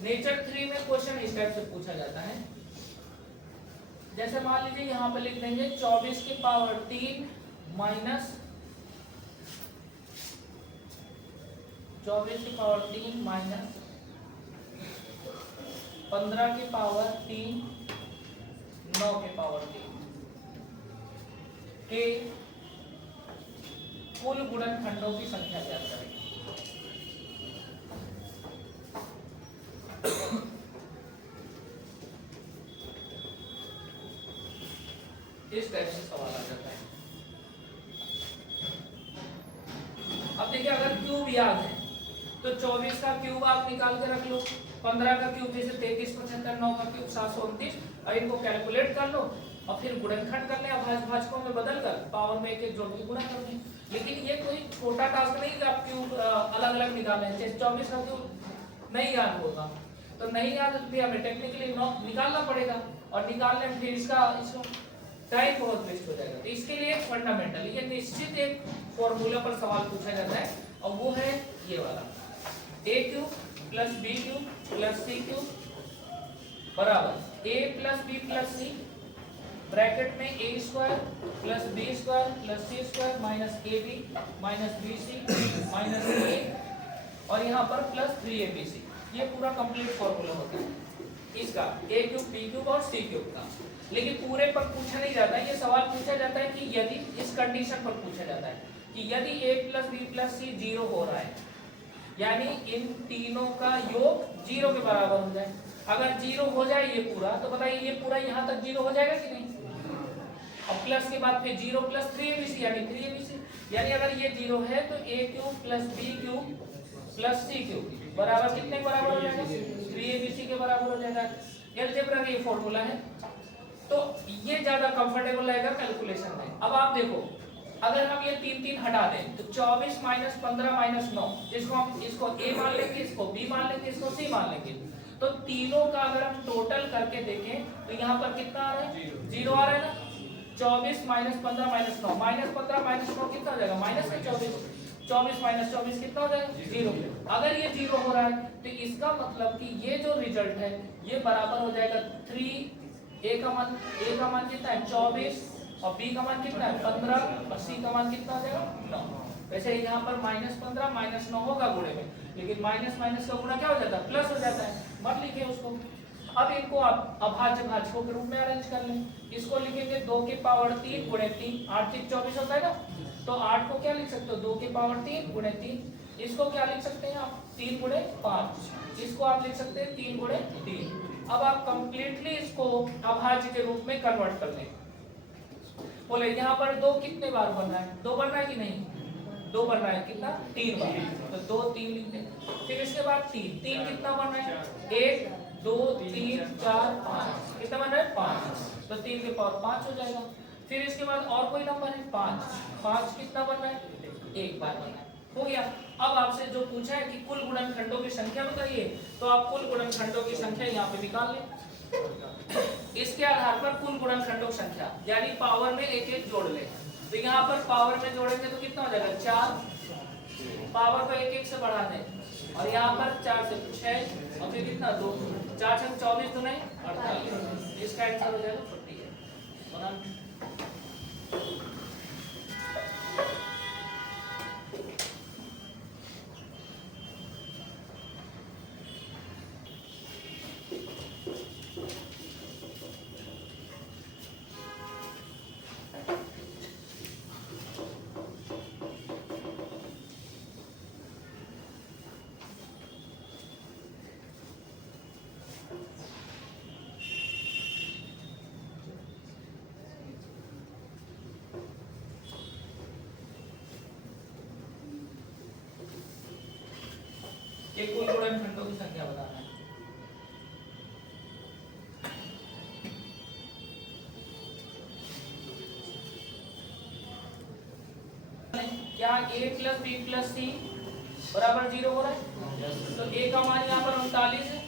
Nature 3 में question इस type से पूछा जाता है, जैसे मान लीजिए यहाँ पे लिख देंगे 24 की पावर 3 माइनस 24 की पावर 3 माइनस 15 की पावर 3 9 की पावर 3 के कुल गुणनखंडों की संख्या ज्ञात करें। इस टाइप से सवाल आ जाता है। अब देखिए अगर क्यूब याद है तो 24 का क्यूब आप निकाल के रख लो, 15 का क्यूब जैसे 33 75, 9 का क्यूब 729, और इनको कैलकुलेट कर लो और फिर गुणनखंड कर ले, भाजकों में बदल कर पावर में एक जोड़ के गुणा कर दें। लेकिन ये कोई छोटा टास्क नहीं कि आप क्यूब अलग अलग निकालें, जैसे 24 का क्यूब नहीं याद होगा तो नहीं याद भी हमें टेक्निकली निकालना पड़ेगा, और निकालने में फिर इसको टाइम बहुत वेस्ट हो जाएगा। तो इसके लिए फंडामेंटल ये निश्चित एक फॉर्मूला पर सवाल पूछा जाता है, और वो है ये वाला a cube plus B cube plus C cube बराबर a plus B plus C bracket में a square plus B square plus C square minus A B minus B C minus A, और यहाँ पर प्लस 3abc। ये पूरा complete formula होता है इसका a क्यूब बी क्यूब और सी क्यूब का। लेकिन पूरे पर पूछा नहीं जाता है, ये सवाल पूछा जाता है कि यदि इस कंडीशन पर पूछा जाता है कि यदि a प्लस बी प्लस सी 0 हो रहा है, यानी इन तीनों का योग 0 के बराबर हो जाए। अगर 0 हो जाए ये पूरा, तो बताइए ये पूरा यहाँ तक 0 हो जाएगा कि नहीं। अब प्लस के बाद फिर 0 प्लस 3abc यानी 3abc, यानी अगर ये 0 है तो a cube plus B cube plus C cube बराबर कितने के बराबर हो जाएगा, 3abc के बराबर हो जाएगा। अलजेब्रा का ये फॉर्मूला है, तो ये ज्यादा कंफर्टेबल रहेगा कैलकुलेशन में। अब आप देखो अगर हम ये 3 हटा दें तो 24 माइनस 15 माइनस 9, जिसको हम इसको a मान लेंगे, इसको b मान लेंगे, इसको c मान लेंगे, तो तीनों का अगर हम टोटल करके देखें तो यहाँ पर कितना आ रहा है, 0 आ रहा है ना। 24 माइनस 15 माइनस 9, माइनस 15 माइनस 9 कितना हो जाएगा, माइनस में 24, 24 माइनस 24 कितना हो जाएगा, 0। अगर ये 0 हो रहा है तो इसका मतलब कि ये जो रिजल्ट है ये बराबर हो जाएगा 3, a का मान कितना है 24, और b का मान कितना है 15, और c का मान कितना हो जाएगा 9। वैसे यहाँ पर माइनस 15 माइनस 9 होगा गुणे में, लेकिन माइनस माइनस का गुणा क्या हो जाता है, प्लस हो जाता है, मत लिखिए उसको। अब इनको आप अभाज्य भाजकों के रूप में अरेंज कर लें। इसको लिखेंगे 2 की पावर 3 गुणे 3, 8 3 24 होता है ना, तो 8 को क्या लिख सकते हो 2 की पावर 3 गुणे 3। इसको क्या लिख सकते हैं आप 3 गुणे 5, इसको आप लिख सकते हैं 3 गुणे 3। अब आप कंप्लीटली इसको अभाज्य के रूप में कन्वर्ट कर लें। बोले यहाँ पर 2 कितने बार बन रहा है, 2 बन रहा है कि नहीं, 2 बन रहा है, कितना 3 बार, तो 2 3 लिखते हैं। फिर इसके बाद 3 कितना बन रहा है 1 2 3 4 5, कितना बन रहा है 5, तो 3 के पावर 5 हो जाएगा। फिर इसके बाद और कोई नंबर है 5 कितना बन रहा है, 1 बार बन रहा है, हो गया। अब आपसे जो पूछा है कि कुल गुणनखंडों की संख्या बताइए, तो आप कुल गुणनखंडों की संख्या यहाँ पे निकाल लें। इसके आधार पर कुल गुणनखंडों की संख्या यानी पावर में एक एक जोड़ ले, तो यहाँ पर पावर में जोड़ेंगे तो कितना हो जाएगा 4, पावर को एक एक से बढ़ा दें, और यहाँ पर 4 से 6, और फिर कितना 2, 4 से 24 तो नहीं 48, इसका आंसर हो जाएगा 48। ये कुल गुणनखंडों की संख्या बताना है। क्या a प्लस बी प्लस सी बराबर 0 हो रहा है, तो a का मान यहाँ पर 39 है,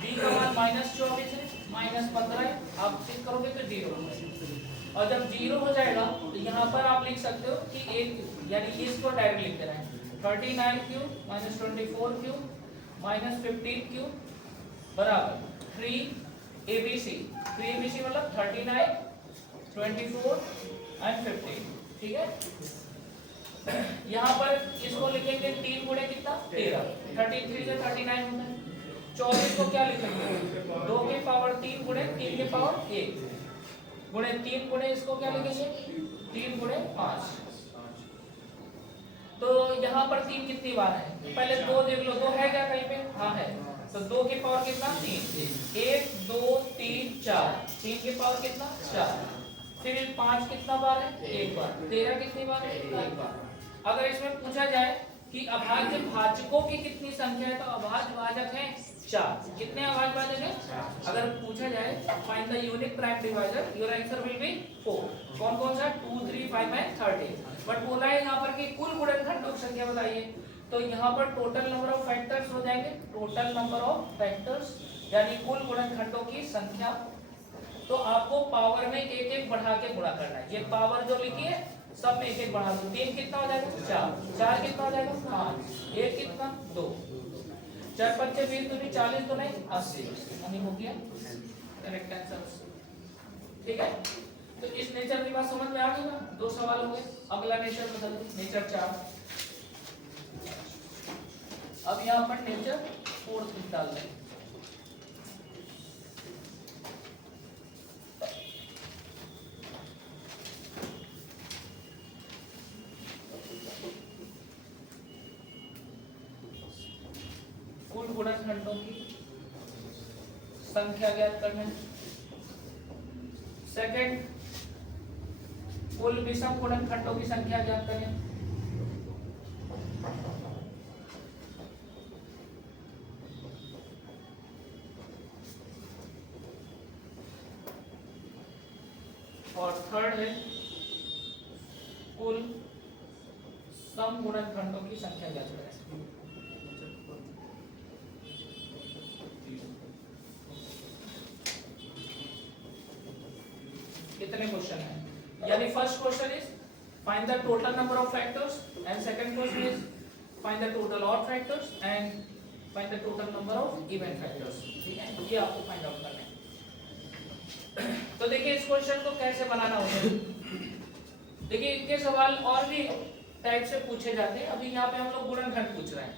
b का मान माइनस 24 है, माइनस 15 है, आप चेक करोगे तो 0 हो जाएगा। और जब 0 हो जाएगा तो यहाँ पर आप लिख सकते हो कि a यानी इसको डायरेक्ट लिख देना है 39 cube minus 24 cube minus 15 cube बराबर 3 ABC। 3 ABC मतलब 39, 24 एंड 15। ठीक है, यहाँ पर इसको लिखेंगे 3 गुणे कितना 13, 33 से 39 होता है। 24 को क्या लिखेंगे 2 के पावर 3 गुणे 3 के पावर 1 गुणे 3 गुणे इसको क्या लिखेंगे 3 गुणे 5। तो यहाँ पर 3 कितनी बार है, पहले 2 देख लो, 2 है क्या कहीं पे, हाँ है, तो 2 के पावर कितना 3, 1 2 3 4, 3 के पावर कितना 4, फिर 5 कितना बार है 1 बार, 13 कितनी बार है 1 बार। अगर इसमें पूछा जाए कि अभाज्य भाजकों की कितनी संख्या है, तो अभाज्य भाजक है 4। कितने अभाज्य भाजक है, अगर पूछा जाए find the unique prime divisor, your answer will be 4। कौन कौन सा 2 3 5 एंड 13। बट बोला है यहाँ पर कि कुल गुणनखंडों की संख्या बताइए, तो यहाँ पर टोटल नंबर ऑफ फैक्टर्स हो जाएंगे, टोटल नंबर ऑफ फैक्टर्स यानी कुल गुणनखंडों की संख्या। तो आपको पावर में एक एक बढ़ा के गुणा करना है, ये पावर जो लिखी है सब में एक एक बढ़ा दो। 3 कितना हो जाएगा 4, 4 कितना हो जाएगा 5, 1 कितना 2, 4 5 20 दूनी 40 तो नहीं 80, यानी हो गया करेक्ट आंसर। ठीक है, तो इस नेचर की बात समझ में आ गई ना, 2 सवाल हो गए। अगला नेचर बदल दो, नेचर 4। अब यहाँ पर नेचर 4 डाल दें। कुल गुणनखंडों की संख्या ज्ञात करना है। सेकंड, कुल विषम गुणनखंडों की संख्या ज्ञात करें। और थर्ड है कुल सम गुणनखंडों की संख्या ज्ञात करें। कितने क्वेश्चन है, यानी first question is find the total number of factors and second question is find the total odd factors and find the total number of even factors. ठीक है, ये आपको फाइंड आउट करना है। तो देखिए इस क्वेश्चन को कैसे बनाना होता है। देखिए इनके सवाल और भी टाइप से पूछे जाते हैं, अभी यहाँ पे हम लोग गुणनखंड पूछ रहे हैं।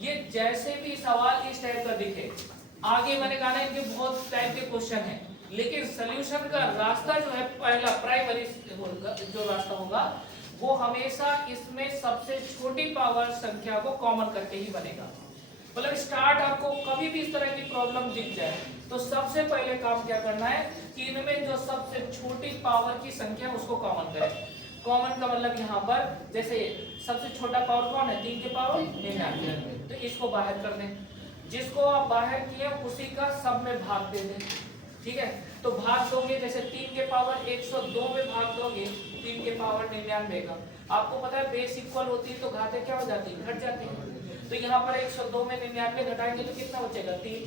ये जैसे भी सवाल इस टाइप का दिखे, आगे मैंने कहा ना इनके बहुत टाइप के क्वेश्चन हैं, लेकिन सॉल्यूशन का रास्ता जो है पहला प्राइमरी जो रास्ता होगा वो हमेशा इसमें सबसे छोटी पावर संख्या को कॉमन करके ही बनेगा। मतलब स्टार्ट आपको कभी भी इस तरह की प्रॉब्लम दिख जाए तो सबसे पहले काम क्या करना है कि इनमें जो सबसे छोटी पावर की संख्या उसको कॉमन करें। कॉमन का मतलब यहाँ पर जैसे सबसे छोटा पावर कौन है 3 के पावर 99, तो इसको बाहर कर दें। जिसको आप बाहर किए उसी का सब में भाग दे दें। ठीक है, तो भाग दोगे जैसे 3 के पावर 102 में भाग दोगे 3 के पावर 99 का, आपको पता है बेस इक्वल होती है तो घातें क्या हो जाती है घट जाती है। तो यहाँ पर 102 में 99 घटाएंगे तो कितना बचेगा 3।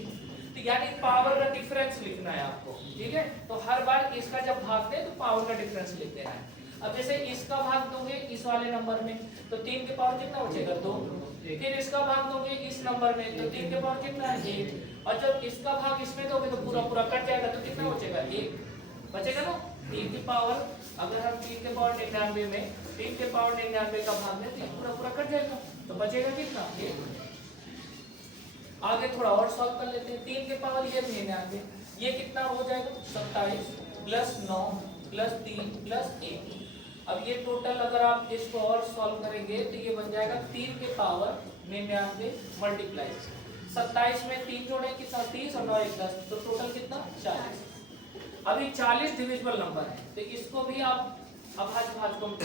तो यानी पावर का डिफरेंस लिखना है आपको। ठीक है, तो हर बार इसका जब भागते हैं तो पावर का डिफरेंस लिख देना है। अब जैसे इसका भाग दोगे इस वाले नंबर में तो 3 के पावर कितना बचेगा 2, फिर इसका भाग दोगे इस नंबर में तो 3 के पावर कितना है 1, और जब इसका भाग इसमें दोगे तो पूरा पूरा कट जाएगा तो कितना बचेगा 1 बचेगा ना। 3 की पावर अगर हम 3 के पावर 99 में 3 के पावर 99 का भाग दें तो पूरा पूरा कट जाएगा तो बचेगा कितना 1। आगे थोड़ा और सॉल्व कर लेते हैं। 3 के पावर ये 99, ये कितना हो जाएगा 27 प्लस 9 प्लस 3 प्लस 1। अब ये टोटल अगर आप इसको और सॉल्व करेंगे तो ये बन जाएगा 3 के पावर 99 मल्टीप्लाई 27 में 3 जोड़े कितना 30 और 9 1 10, तो टोटल कितना 40। अभी 40 डिविजिबल नंबर है तो इसको भी आप अभाज्य भाजकों में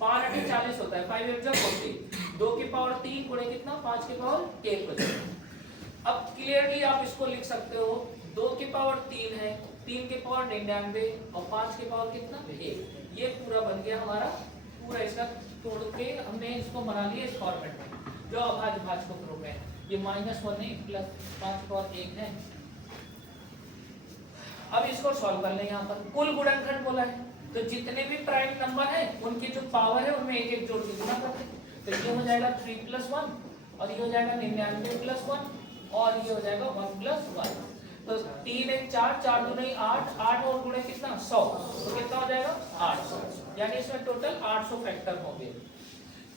5 × 40 होता है 5 × 40, 2 की पावर 3 गुणे कितना 5 की पावर 1 हो जाएगा। अब क्लियरली आप इसको लिख सकते हो 2 की पावर 3 है, 3 के पावर 99 और 5 के पावर कितना 1। ये पूरा बन गया हमारा पूरा, इसका तोड़ के हमने इसको बना लिया इस फॉर्मेट में जो अभाज्य भाजकों के रूप में। ये -1 नहीं प्लस 5 पावर 1 है। अब इसको सॉल्व कर लें। यहाँ पर कुल गुणनखंड बोला है तो जितने भी प्राइम नंबर है उनकी जो पावर है उनमें एक एक जोड़ के गुणा करते हैं। तो ये हो जाएगा 3 + 1 और ये हो जाएगा 99 + 1 और ये हो जाएगा 1 + 1। तो 3 1 4, 4 2 नहीं 8, 8 और गुणे कितना 100, तो कितना हो जाएगा 800, यानी इसमें टोटल 800 फैक्टर होंगे।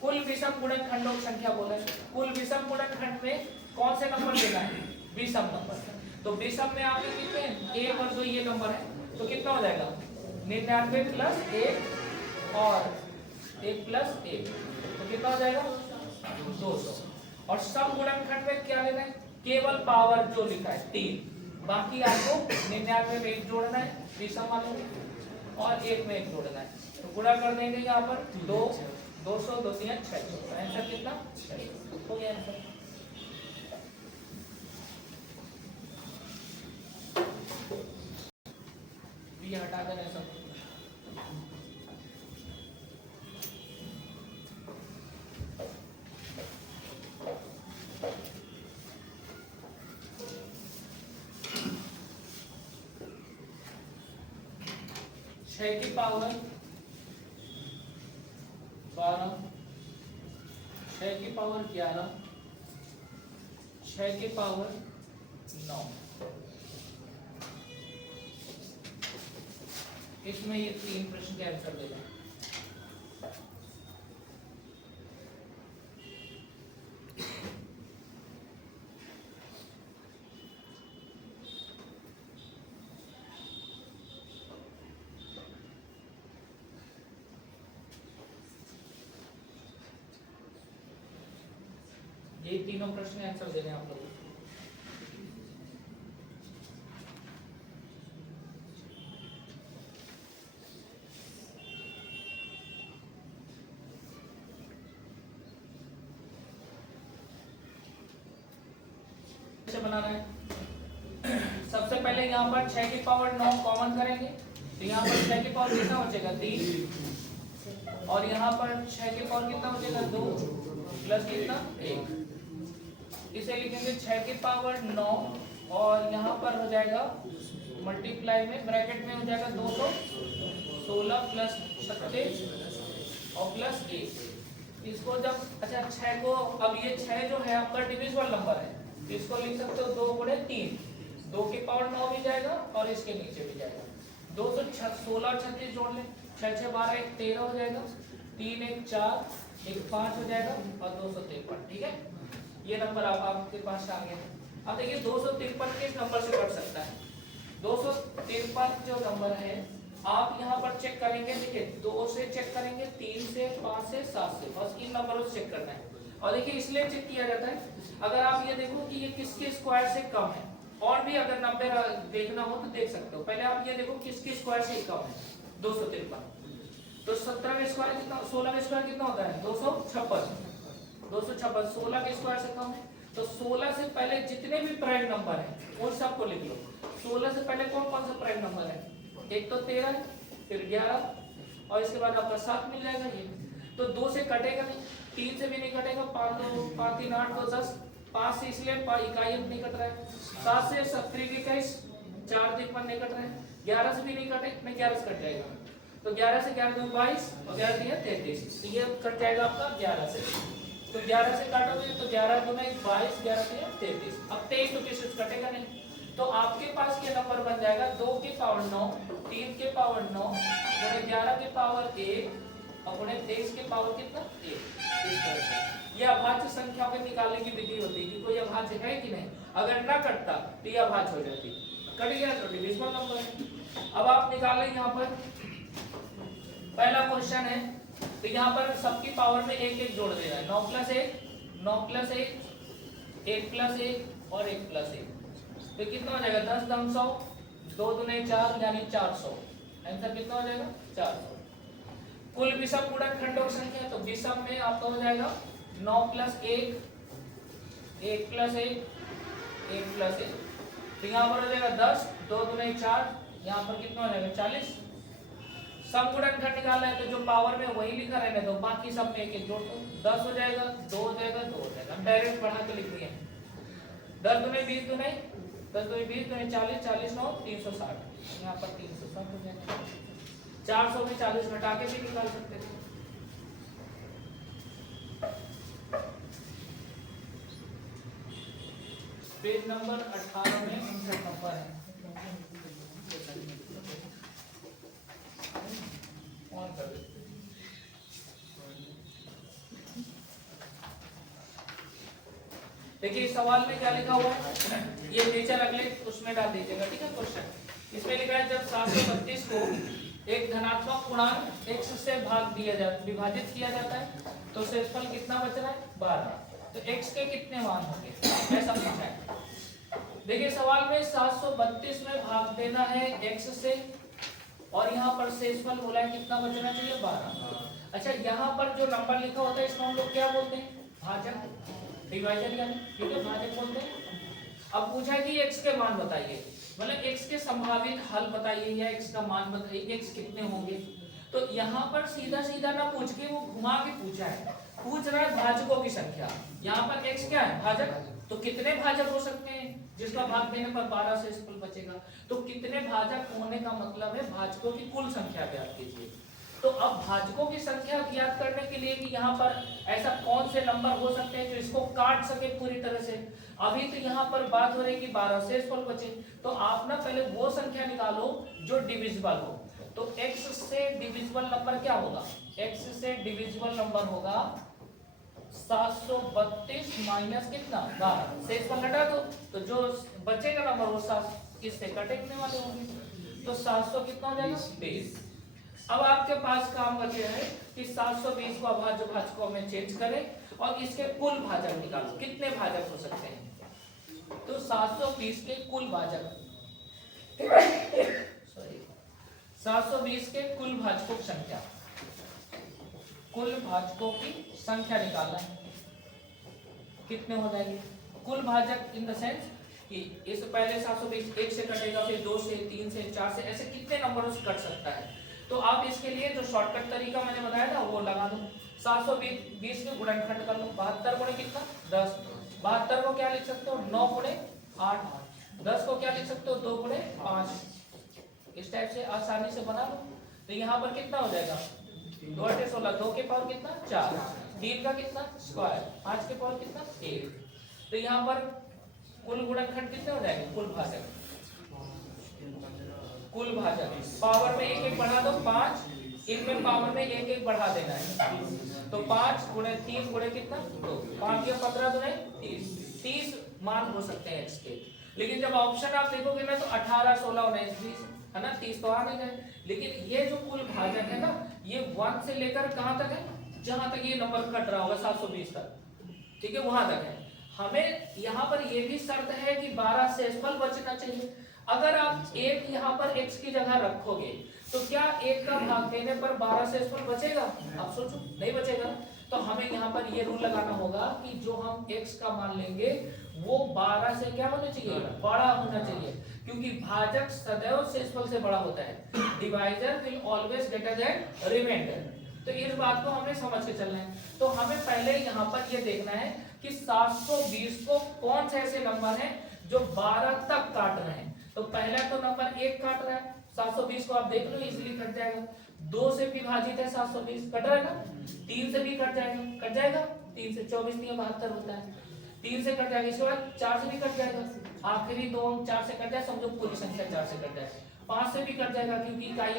कुल विषम गुणनखंडों की संख्या बोला है। कुल विषम गुणनखंड में कौन से नंबर लेना है, विषम नंबर। तो विषम में आपके कितने हैं, 1 और 2 ये नंबर है, तो कितना हो जाएगा 99 + 1 और 1 + 1, तो कितना हो जाएगा 200। और सम गुणनखंड में क्या लेना है, केवल पावर जो लिखा है 3, बाकी आपको 99 में 1 जोड़ना है विषम वाले में और 1 में 1 जोड़ना है, तो गुणा कर देंगे यहाँ पर 2 200 2 3 600, तो आंसर कितना 600 हो गया आंसर। ये हटा देना सब। छह की पावर 12, 6 की पावर 11, 6 की पावर 9, इसमें ये 3 प्रश्न का आंसर देना। ये तीनों प्रश्न आंसर देने आप लोगों को। बनाना है। सबसे पहले यहाँ पर 6 की पावर 9 कॉमन करेंगे, तो यहाँ पर 6 की पावर कितना बचेगा 3, और यहाँ पर 6 की पावर कितना बचेगा 2 प्लस कितना 1, इसे लिखेंगे 6 की पावर 9 और यहाँ पर हो जाएगा मल्टीप्लाई में ब्रैकेट में हो जाएगा 216 प्लस 36 और प्लस 1। इसको जब अच्छा 6 को, अब ये 6 जो है आपका डिविजिबल नंबर है, इसको लिख सकते हो 2 गुणे 3, 2 की पावर 9 भी जाएगा और इसके नीचे भी जाएगा। 216 और 36 जोड़ लें, 6 6 12 1 13 हो जाएगा, 3 1 4 1 5 हो जाएगा और 253। ठीक है, ये नंबर आपके पास आ गया। अब देखिए 253 किस नंबर से कट सकता है। 253 जो नंबर है आप यहाँ पर चेक करेंगे, देखिए 2 से चेक करेंगे, 3 से 5 से 7 से, बस इन नंबरों से चेक करना है। और देखिए इसलिए चेक किया जाता है, अगर आप ये देखो कि ये किसके स्क्वायर से कम है, और भी अगर 90 देखना हो तो देख सकते हो। पहले आप ये देखो किसके स्क्वायर से कम है 253, तो 17 का स्क्वायर कितना, 16 का स्क्वायर कितना होता है 256, 256 16 के स्क्वायर से कम है। तो 16 से पहले जितने भी प्राइम नंबर है उन सबको लिख लो। 16 से पहले कौन कौन सा प्राइम नंबर है, एक तो 13, फिर 11 और इसके बाद आपका 7 मिल जाएगा। ये तो 2 से कटेगा नहीं, 3 से भी नहीं कटेगा, 5 2 5 3 8 2 10, 5 से इसलिए इकाई नहीं कट रहा है, 7 से 17 21 4 3 नहीं कट रहा है, 11 से भी नहीं कटे, नहीं 11 से कट जाएगा, तो 11 से 11 2 22 और 11 3 33, तो ये कट जाएगा आपका 11 से। तो 11 से काटोगे तो 11 2 22 11 3 33, अब 23 तो किसी से कटेगा नहीं, तो आपके पास ये नंबर बन जाएगा 2 की पावर 9, 3 के पावर 9 गुणे 11 के पावर 1 और गुणे 23 के पावर कितना 1। इस तरह से ये अभाज्य संख्याओं के निकालने की विधि होती है कि कोई अभाज्य है कि नहीं, अगर ना कटता तो ये अभाज्य हो जाती, कट गया तो डिविजिबल नंबर है। अब आप निकालें यहाँ पर पहला क्वेश्चन है, तो यहाँ पर सबकी पावर में एक एक जोड़ देना है, 9 + 1 9 + 1 1 + 1 और 1 + 1, तो कितना हो जाएगा 10 10 100, 2 2 4 यानी 400, आंसर कितना हो जाएगा 400। कुल विषम गुणनखंडों की संख्या, तो विषम में आपका हो जाएगा 9 + 1 1 + 1 1 + 1, तो यहाँ पर हो जाएगा 10, 2 2 4, यहाँ पर कितना हो जाएगा 40। सम गुणनखंड निकालना है तो जो पावर में वही लिखा रहने दो, बाकी सब में एक एक जोड़ दो, 10 हो जाएगा 2 हो जाएगा 2 हो जाएगा, हम डायरेक्ट बढ़ा के लिख दिए 10 2 20 2 10 2 20 2 40 40 9 360, यहाँ पर 360 हो जाएगा। 400 में 40 घटा के भी निकाल सकते थे। पेज नंबर 18 में 59 नंबर है। ऑन कर देते। देखिए सवाल में क्या लिखा हुआ है, ये नेचर अगले उसमें डाल दीजिएगा, ठीक है। क्वेश्चन इसमें लिखा है जब 732 को एक धनात्मक पूर्णांक x से विभाजित किया जाता है तो शेषफल कितना बच रहा है 12। तो x के कितने मान होंगे ऐसा पूछा है। देखिए सवाल में 732 में भाग देना है x से और यहाँ पर शेषफल बोला है कितना बचना चाहिए 12। अच्छा यहाँ पर जो नंबर लिखा होता है इसको हम लोग क्या बोलते हैं, भाजक, डिवाइजर यानी, ठीक है, भाजक बोलते हैं। अब पूछा है कि x के मान बताइए, मतलब x के संभावित हल बताइए या x का मान बताइए, x कितने होंगे। तो यहाँ पर सीधा सीधा ना पूछ के वो घुमा के पूछा है, पूछ रहा है भाजकों की संख्या। यहाँ पर x क्या है भाजक, तो कितने भाजक हो सकते हैं जिसका भाग देने पर 12 से शेषफल बचेगा। तो कितने भाजक होने का मतलब है भाजकों की कुल संख्या ज्ञात कीजिए। तो अब भाजकों की संख्या ज्ञात करने के लिए कि यहाँ पर ऐसा कौन से नंबर हो सकते हैं जो इसको काट सके पूरी तरह से। अभी तो यहाँ पर बात हो रही कि 12 शेषफल बचे, तो आप ना पहले वो संख्या निकालो जो डिविजिबल हो। तो x से डिविजिबल नंबर क्या होगा, x से डिविजिबल नंबर होगा 732 माइनस कितना 12, शेषफल हटा दो तो जो बचेगा नंबर वो 7 इससे कटने वाले होंगे। तो 700 कितना हो जाएगा 20। अब आपके पास काम बचे है कि 720 को अभाज्य भाजकों में चेंज करें और इसके कुल भाजक निकालो, कितने भाजक हो सकते हैं। तो 720 के कुल भाजक सॉरी 720 के कुल भाजकों की संख्या, कुल भाजकों की संख्या निकालना है, कितने हो जाएंगे कुल भाजक इन द सेंस कि इस पहले 720 1 से कटेगा, फिर 2 से 3 से 4 से, ऐसे कितने नंबरों से कट सकता है। तो आप इसके लिए जो शॉर्टकट तरीका मैंने बताया था वो लगा दो। 720 के गुणनखंड कर लो, 72 गुणे कितना 10, 72 को क्या लिख सकते हो 9 गुणे 8, 10 को क्या लिख सकते हो 2 गुणे 5। इस टाइप से आसानी से बना लो। तो यहाँ पर कितना हो जाएगा 2 8 16, 2 के पावर कितना 4, 3 का कितना स्क्वायर, 5 के पावर कितना 1। तो यहाँ पर कुल गुणनखंड कितने हो जाएंगे, कुल भाजक, कुल भाजक पावर में 1 1 बढ़ा दो 5, इनमें पावर में 1 1 बढ़ा देना है। तो 5 गुणे 3 गुणे कितना 2, 5 या 15 गुणे 30 मान हो सकते हैं x के। लेकिन जब ऑप्शन आप देखोगे ना तो 18 16 19 20 है ना, 30 तो आ नहीं गए। लेकिन ये जो कुल भाजक है ना ये 1 से लेकर कहां तक है, जहां तक ये नंबर कट रहा होगा 720 तक, ठीक है, वहां तक है। हमें यहाँ पर ये भी शर्त है कि 12 शेषफल बचना चाहिए। अगर आप एक यहाँ पर x की जगह रखोगे तो क्या एक का भाग देने पर 12 शेषफल बचेगा, आप सोचो नहीं बचेगा। तो हमें यहाँ पर ये रूल लगाना होगा कि जो हम x का मान लेंगे वो 12 से क्या होना चाहिए, बड़ा होना चाहिए, क्योंकि भाजक सदैव शेषफल से बड़ा होता है। Divisor will always greater than remainder. तो इस बात को हमें समझ के चलना है। तो हमें पहले यहाँ पर ये देखना है कि 720 को कौन से ऐसे नंबर हैं जो 12 तक काट रहे हैं। तो पहला तो नंबर 1 काट रहा है, 720 को आप देख लो इजीली कट जाएगा। 2 से विभाजित है 720, कट रहा है ना। 3 से भी कट जाएगा, कट जाएगा 3 से 24 3 72 होता है, 3 से कट जाएगा। इसके बाद 4 से भी कट जाएगा, आखिरी 2 4 से कट जाए, समझो पूरी संख्या 4 से कट जाए। 5 से भी कट जाएगा क्योंकि इकाई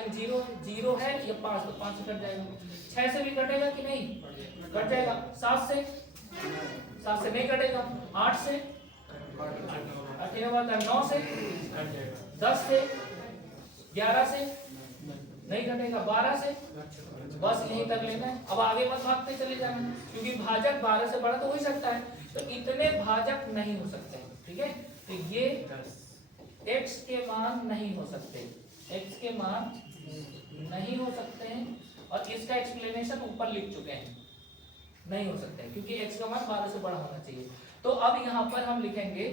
0 है, ये 5 तो 5 से कट जाएगा। 6 से भी कटेगा कि नहीं, कट जाएगा। 7 से नहीं कटेगा, 8 से, 9 से, 10 से, 11 से नहीं कटेगा, 12 से, बस यहीं तक लेना है। अब आगे मत भागते चले जाना क्योंकि भाजक 12 से बड़ा तो हो ही सकता है, तो इतने भाजक नहीं हो सकते, ठीक है। तो ये x के मान नहीं हो सकते, x के मान नहीं हो सकते हैं और इसका एक्सप्लेनेशन ऊपर लिख चुके हैं, नहीं हो सकते क्योंकि x का मान 12 से बड़ा होना चाहिए। तो अब यहाँ पर हम लिखेंगे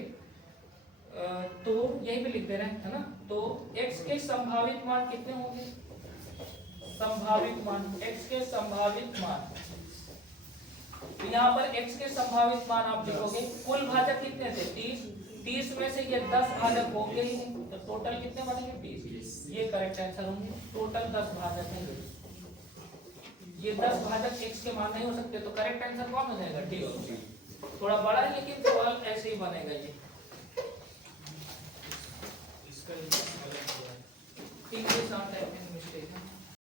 तो यही पे लिख दे रहे हैं, है ना। तो x के संभावित मान कितने होंगे, संभावित मान, x के संभावित मान, तो यहाँ पर x के संभावित मान आप लिखोगे। कुल भाजक कितने थे 30, 30 में से ये 10 भाजक हो गए हैं, तो टोटल कितने बनेंगे 20। ये करेक्ट आंसर होंगे, टोटल 10 भाजक हैं। ये 10 भाजक x के मान नहीं हो सकते, तो करेक्ट आंसर कौन हो जाएगा, डी। थोड़ा बड़ा है लेकिन सवाल ऐसे ही बनेगा ये। not typing mistake.